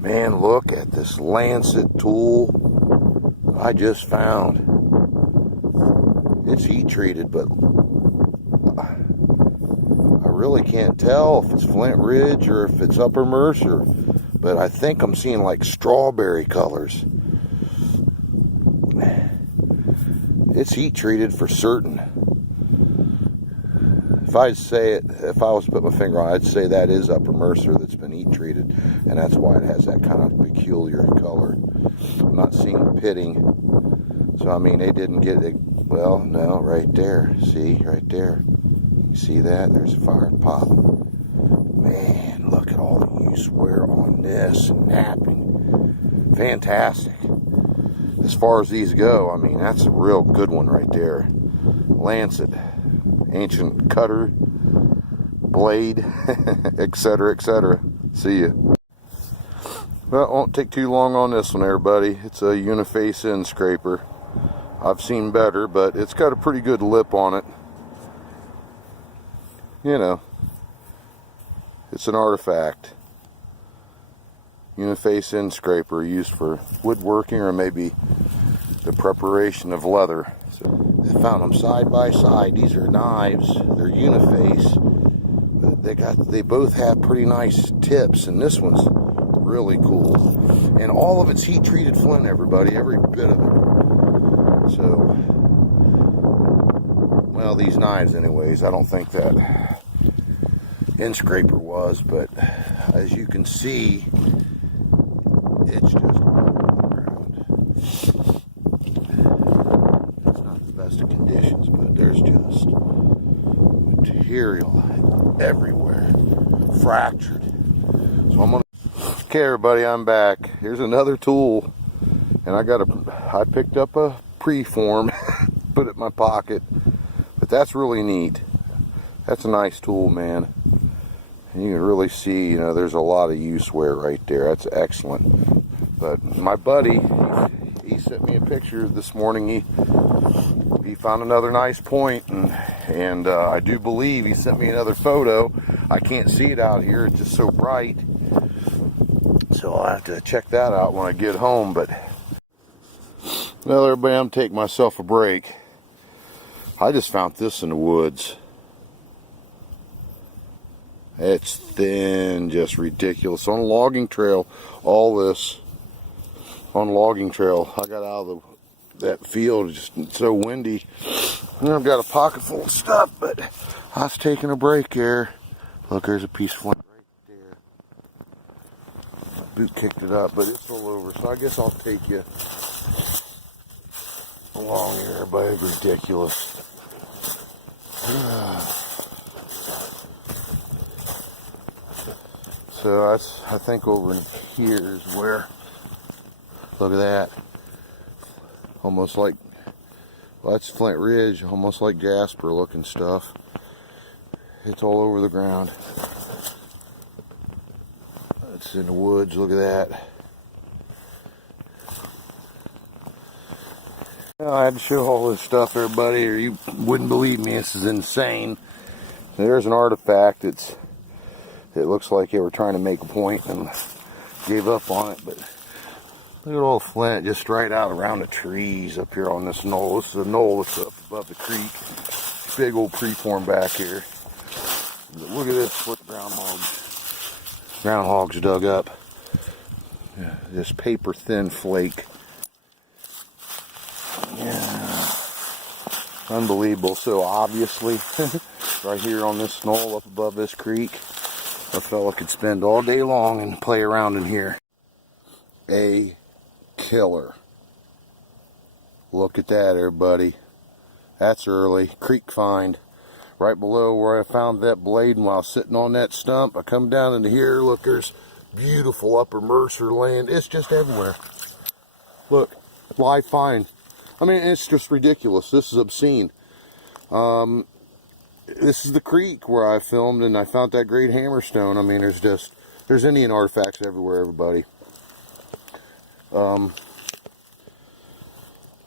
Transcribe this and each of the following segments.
Man, look at this lancet tool I just found. It's heat treated, but I really can't tell if it's Flint Ridge or if it's Upper Mercer. But I think I'm seeing like strawberry colors. It's heat treated for certain. If I was to put my finger on it, I'd say that is Upper Mercer that's been heat treated, and that's why it has that kind of peculiar color. I'm not seeing pitting, so I mean they didn't get it. Well, no, right there. See, right there. You see that? There's a fire pop. Man, look at all the use wear on this. Napping. Fantastic. As far as these go, I mean, that's a real good one right there. Lancet. Ancient cutter, blade, etc., etc. See ya. Well, it won't take too long on this one, everybody. It's a uniface end scraper. I've seen better, but it's got a pretty good lip on it. You know, it's an artifact. Uniface end scraper used for woodworking or maybe the preparation of leather. So I found them side by side. These are knives. They're uniface. They both have pretty nice tips, and this one's really cool. And all of it's heat treated flint, everybody, every bit of it. So, well, these knives, anyways. I don't think that end scraper was, but as you can see, it's just of conditions, but there's just material everywhere, fractured. So I'm gonna. Okay, everybody, I'm back. Here's another tool, and I picked up a preform, put it in my pocket, but that's really neat. That's a nice tool, man. And you can really see, you know, there's a lot of use wear right there. That's excellent. But my buddy, he sent me a picture this morning. He found another nice point, and I do believe he sent me another photo. I can't see it out here, it's just so bright, so I'll have to check that out when I get home. But well, everybody, I'm taking myself a break. I just found this in the woods. It's thin, just ridiculous. On a logging trail, all this on a logging trail. I got out of that field, just so windy. And I've got a pocket full of stuff, but I was taking a break here. Look, there's a piece of flint right there. My boot kicked it up, but it's all over. So I guess I'll take you along here. Everybody's ridiculous. So that's, I think over in here is where, look at that. Almost like, well, that's Flint Ridge, almost like Jasper looking stuff. It's all over the ground. It's in the woods, look at that. Well, I had to show all this stuff, everybody, or you wouldn't believe me. This is insane. There's an artifact. It looks like they were trying to make a point and gave up on it, but look at all the flint just right out around the trees up here on this knoll. This is a knoll that's up above the creek. Big old preform back here. But look at this, what groundhogs dug up. Yeah, this paper thin flake. Yeah, unbelievable. So obviously, right here on this knoll up above this creek, a fella could spend all day long and play around in here. A killer. Look at that, everybody. That's early. Creek find. Right below where I found that blade, and while sitting on that stump, I come down into here. Look, there's beautiful Upper Mercer land. It's just everywhere. Look, live find. I mean, it's just ridiculous. This is obscene. This is the creek where I filmed, and I found that great hammerstone. I mean, there's Indian artifacts everywhere, everybody. I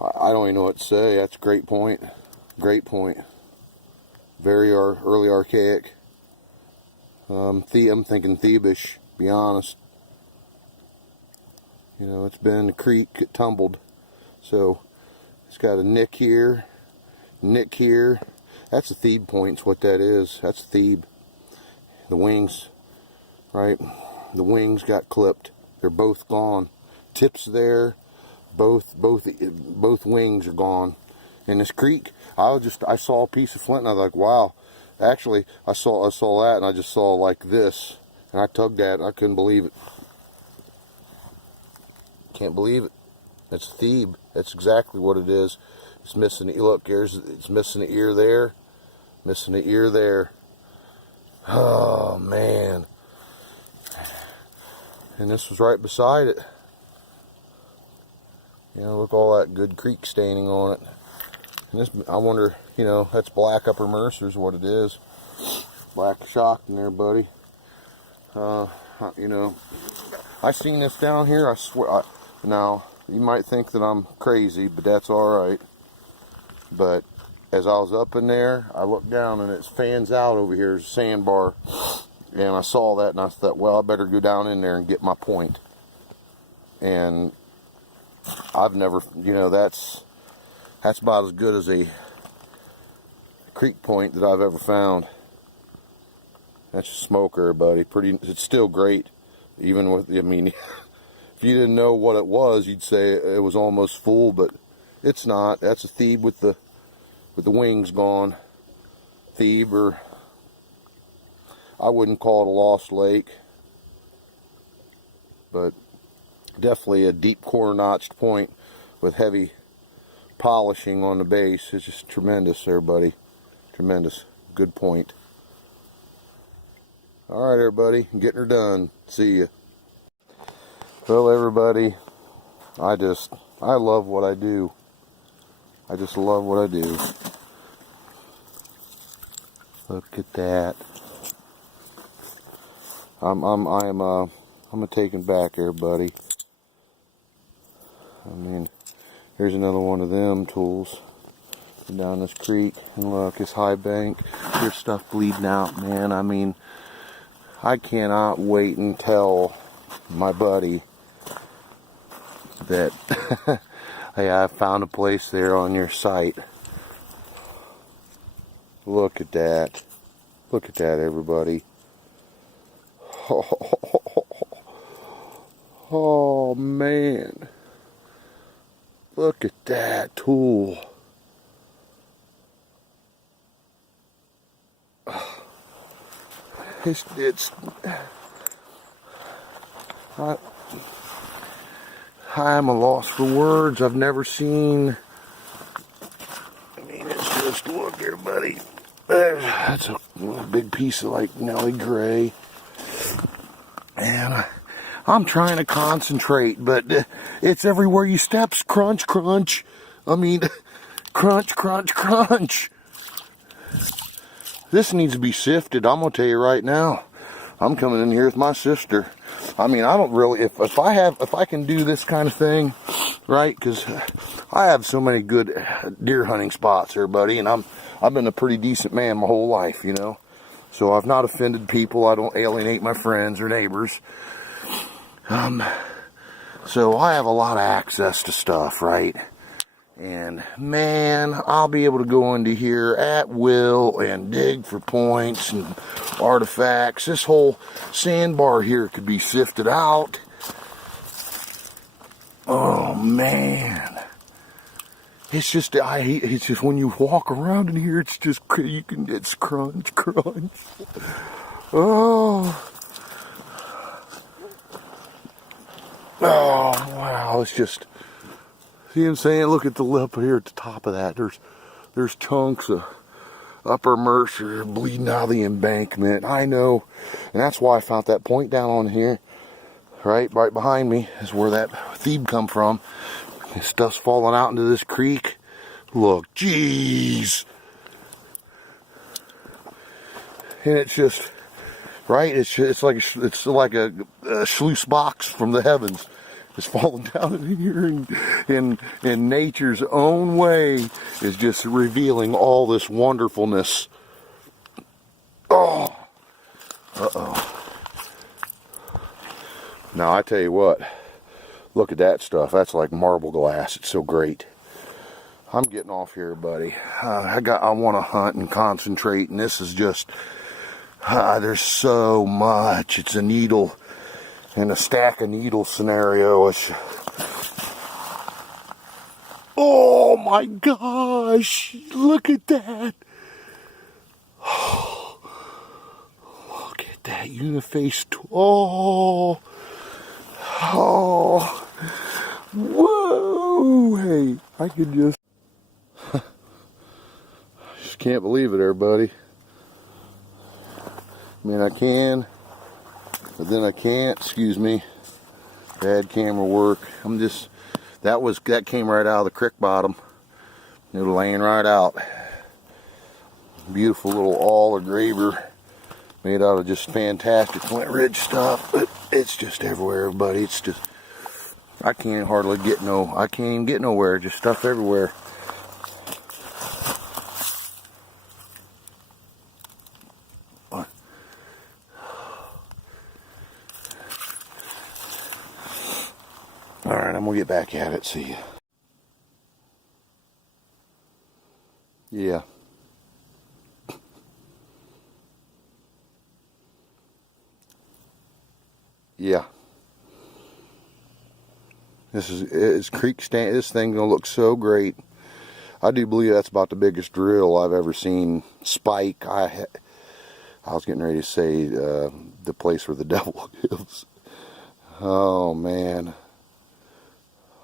don't even know what to say. That's a great point. Great point. Very early archaic. I'm thinking Thebish, be honest. You know, it's been in the creek, it tumbled. So it's got a nick here, nick here. That's a thebe point, is what that is. That's a thebe. The wings, right? The wings got clipped. They're both gone. Tips there. Both wings are gone. In this creek, I saw a piece of flint and I was like, wow. Actually, I saw that and I just saw like this, and I tugged at it. I couldn't believe it. Can't believe it. It's a thebe. That's exactly what it is. It's missing the, look, it's missing the ear there. Missing the ear there. Oh man. And this was right beside it. You know, look, all that good creek staining on it. And this, I wonder, you know, that's black Upper Mercer's what it is. Black shock in there, buddy. You know, I seen this down here. I swear. Now, you might think that I'm crazy, but that's all right. But as I was up in there, I looked down and it fans out over here. There's a sandbar, and I saw that and I thought, well, I better go down in there and get my point. And I've never, you know, that's about as good as a creek point that I've ever found. That's a smoker, buddy. It's still great, even with, I mean, if you didn't know what it was, you'd say it was almost full, but it's not. That's a thebe with the wings gone. Thebe, or I wouldn't call it a lost lake, but definitely a deep core notched point with heavy polishing on the base. It's just tremendous there, buddy. Tremendous. Good point. Alright, everybody, I'm getting her done. See ya. Well, everybody, I love what I do. I just love what I do. Look at that. I'm taken back, everybody. I mean, here's another one of them tools. Down this creek, and look, this high bank. There's stuff bleeding out, man. I mean, I cannot wait and tell my buddy that hey, I found a place there on your site. Look at that. Look at that, everybody. Oh man. Look at that tool. I'm a loss for words. I've never seen. I mean, it's just, look here, buddy. That's a big piece of like Nelly Gray, and I'm trying to concentrate, but it's everywhere you step. Crunch, crunch. I mean, crunch, crunch, crunch. This needs to be sifted. I'm gonna tell you right now. I'm coming in here with my sister. I mean, I don't really, if I can do this kind of thing, right? Because I have so many good deer hunting spots here, buddy, and I've been a pretty decent man my whole life, you know. So I've not offended people. I don't alienate my friends or neighbors. So I have a lot of access to stuff, right? And man, I'll be able to go into here at will and dig for points and artifacts. This whole sandbar here could be sifted out. Oh man. It's just when you walk around in here, it's just, it's crunch, crunch. Oh. Oh, wow, it's just, see what I'm saying? Look at the lip here at the top of that. There's chunks of Upper Mercer bleeding out of the embankment. I know, and that's why I found that point down on here, right behind me is where that thebe come from. This stuff's falling out into this creek. Look, jeez, and it's just right. It's like a sluice box from the heavens. It's falling down in here, in nature's own way is just revealing all this wonderfulness. Oh, uh-oh. Now I tell you what, Look at that stuff. That's like marble glass. It's so great. I'm getting off here, buddy. I want to hunt and concentrate, and this is just, there's so much. It's a needle and a stack of needles scenario. Oh my gosh, look at that. Look at that uniface. Oh, whoa. Hey, I could just can't believe it, everybody. I mean, I can, but then I can't. Excuse me. Bad camera work. That came right out of the creek bottom. It was laying right out. Beautiful little awl or graver made out of just fantastic Flint Ridge stuff. But it's just everywhere, everybody. It's just, I can't even get nowhere. Just stuff everywhere. Alright, I'm going to get back at it. See ya. Yeah. Yeah. It's creek stand. This thing's going to look so great. I do believe that's about the biggest drill I've ever seen. Spike. I was getting ready to say the place where the devil lives. Oh, man.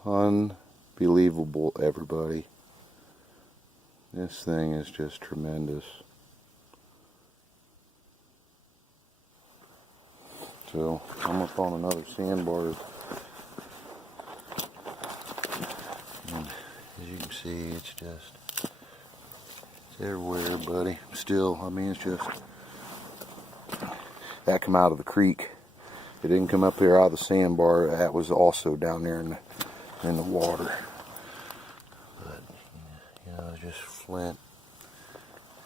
Unbelievable, everybody. This thing is just tremendous. So I'm up on another sandbar. And as you can see, it's everywhere, buddy. Still, I mean, it's just, that come out of the creek. It didn't come up here out of the sandbar. That was also down there in the water. But, you know, it's just flint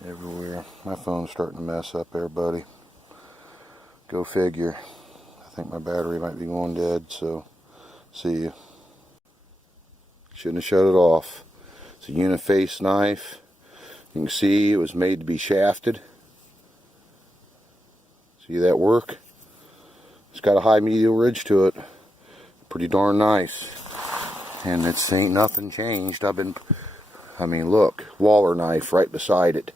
everywhere. My phone's starting to mess up there, buddy. Go figure. I think my battery might be going dead, so see you. Shouldn't have shut it off. It's a uniface knife. You can see it was made to be shafted. See that work? It's got a high medial ridge to it. Pretty darn nice. And it's ain't nothing changed. I mean, look, Waller knife right beside it.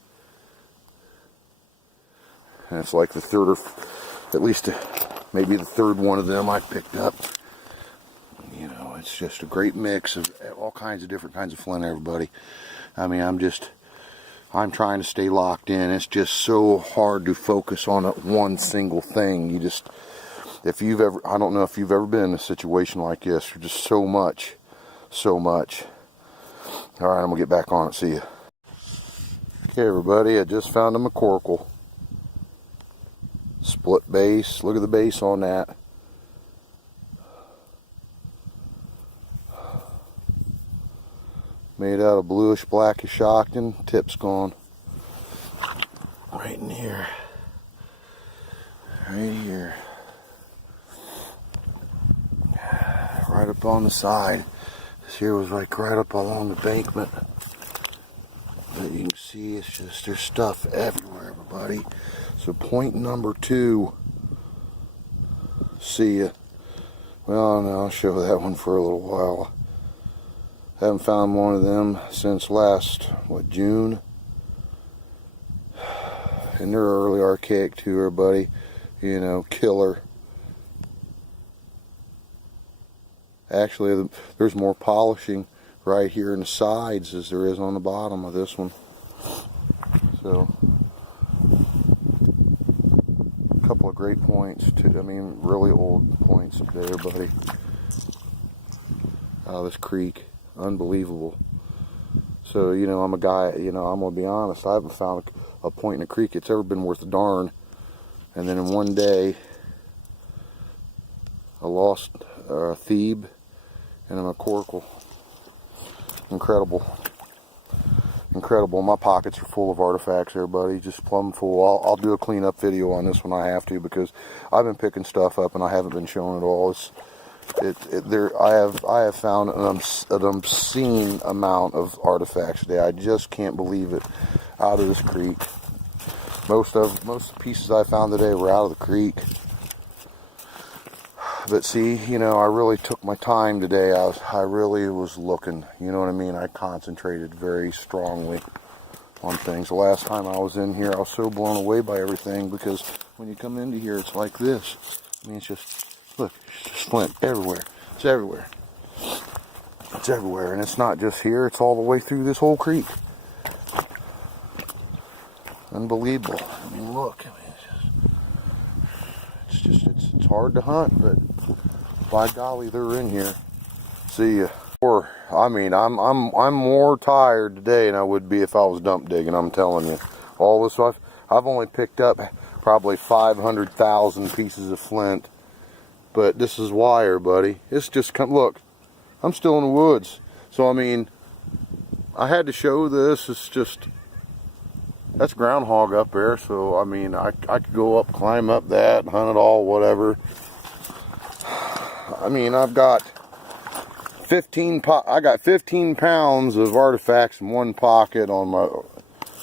And it's like the third, or at least maybe the third one of them I picked up. You know, it's just a great mix of all kinds of different kinds of flint, everybody. I mean, I'm trying to stay locked in. It's just so hard to focus on one single thing. You just, I don't know if you've ever been in a situation like this. There's just so much. Alright, I'm going to get back on it. See ya. Okay, everybody, I just found a McCorkle. Split base. Look at the base on that. Made out of bluish blackish octane. Tip's gone. Right in here. Right here. Right up on the side. This here was like right up along the embankment. But you can see it's just, there's stuff everywhere, everybody. So point number 2. See ya. Well, no, I'll show that one for a little while. Haven't found one of them since last, June? And they're early archaic too, everybody. You know, killer. Actually, there's more polishing right here in the sides as there is on the bottom of this one. So, a couple of great points too. I mean, really old points there, buddy. Out of this creek. Unbelievable. So, you know, I'm a guy, you know, I'm going to be honest, I haven't found a point in a creek it's ever been worth a darn. And then in one day, I lost a Thebe and a McCorkle. Incredible. Incredible. My pockets are full of artifacts, everybody. Just plumb full. I'll do a cleanup video on this when I have to, because I've been picking stuff up and I haven't been showing it all. I have found an obscene amount of artifacts today. I just can't believe it. Out of this creek. Most of the pieces I found today were out of the creek. But see, you know, I really took my time today. I really was looking. You know what I mean? I concentrated very strongly on things. The last time I was in here, I was so blown away by everything, because when you come into here, it's like this. I mean, it's just, look, it's just flint everywhere. It's everywhere. It's everywhere, and it's not just here. It's all the way through this whole creek. Unbelievable. I mean, look. I mean, it's hard to hunt, but by golly, they're in here. See ya. Or, I mean, I'm more tired today than I would be if I was dump digging. I'm telling you, all this stuff. I've only picked up probably 500,000 pieces of flint, but this is wire, buddy. It's just look. I'm still in the woods, so I mean, I had to show this. It's just, that's groundhog up there, so I mean, I could go up, climb up that, hunt it all, whatever. I mean, I've got 15 pounds of artifacts in one pocket on my,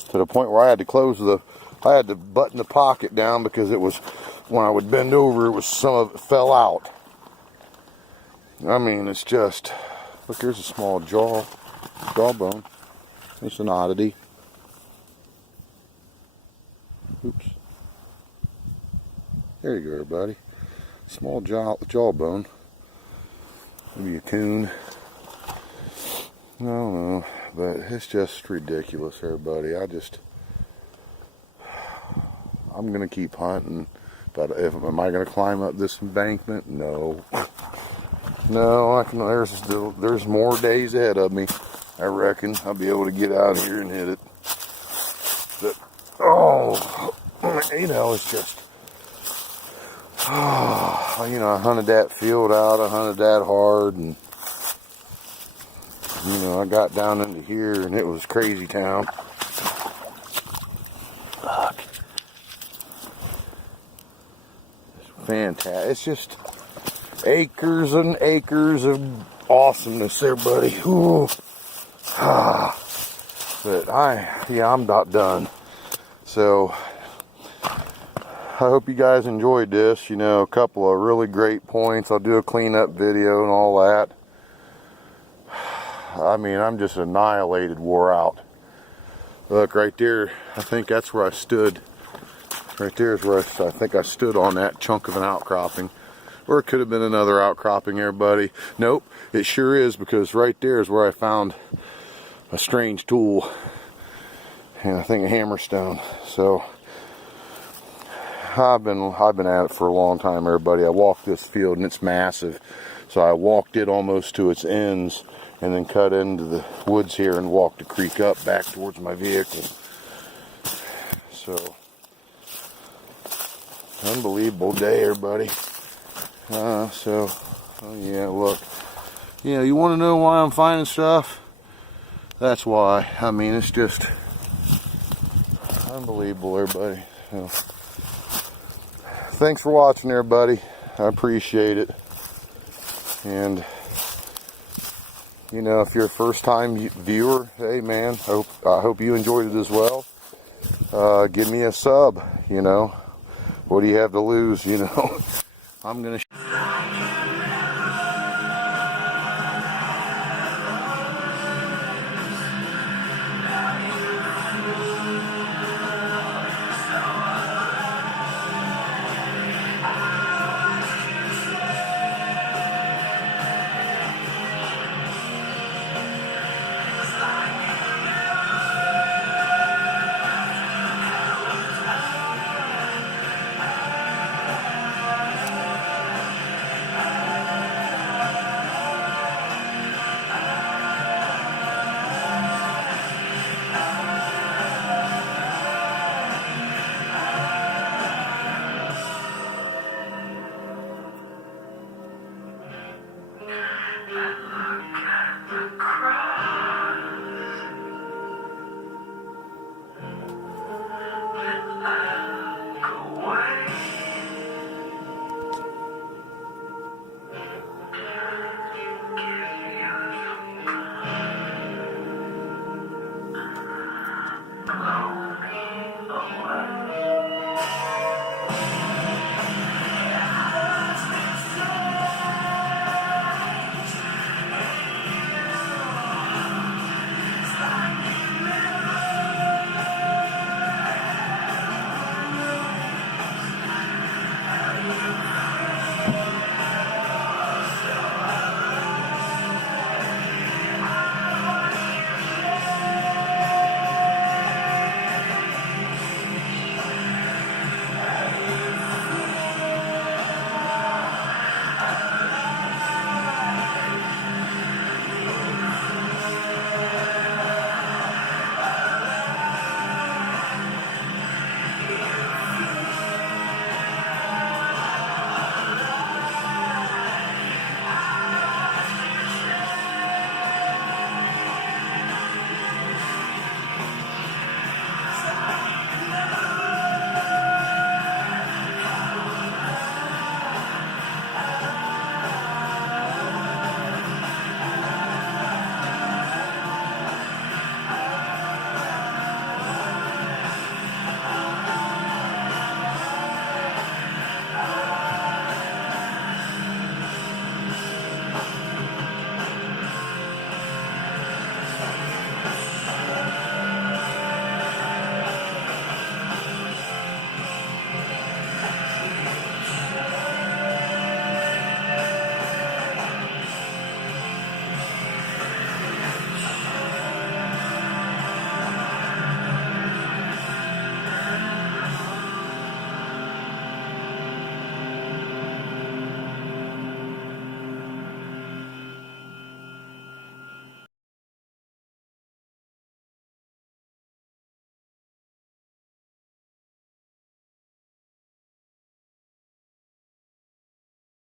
to the point where I had to button the pocket down, because it was, when I would bend over, some of it fell out. I mean, it's just, look, here's a small jawbone. It's an oddity. Oops. There you go, everybody. Small jawbone. Maybe a coon. I don't know, but it's just ridiculous, everybody. I'm gonna keep hunting, but am I gonna climb up this embankment? No. No, there's more days ahead of me. I reckon I'll be able to get out here and hit it. But oh, you know, it's just, you know, I hunted that field out. I hunted that hard, and you know, I got down into here, and it was crazy town. Look, it's fantastic. It's just acres and acres of awesomeness there, buddy. Ooh. But I'm not done. So I hope you guys enjoyed this. You know, a couple of really great points. I'll do a cleanup video and all that. I mean, I'm just annihilated, wore out. Look, right there, I think that's where I stood. Right there is where I think I stood on that chunk of an outcropping. Or it could have been another outcropping there, buddy. Nope, it sure is, because right there is where I found a strange tool. And I think a hammerstone. So I've been at it for a long time, everybody. I walked this field, and it's massive. So I walked it almost to its ends, and then cut into the woods here and walked the creek up back towards my vehicle. So unbelievable day, everybody. Yeah, look. Yeah, you want to know why I'm finding stuff? That's why. I mean, it's just unbelievable, everybody. So, thanks for watching, everybody. I appreciate it. And, you know, if you're a first-time viewer, hey, man, I hope you enjoyed it as well. Give me a sub, you know. What do you have to lose, you know? I'm going to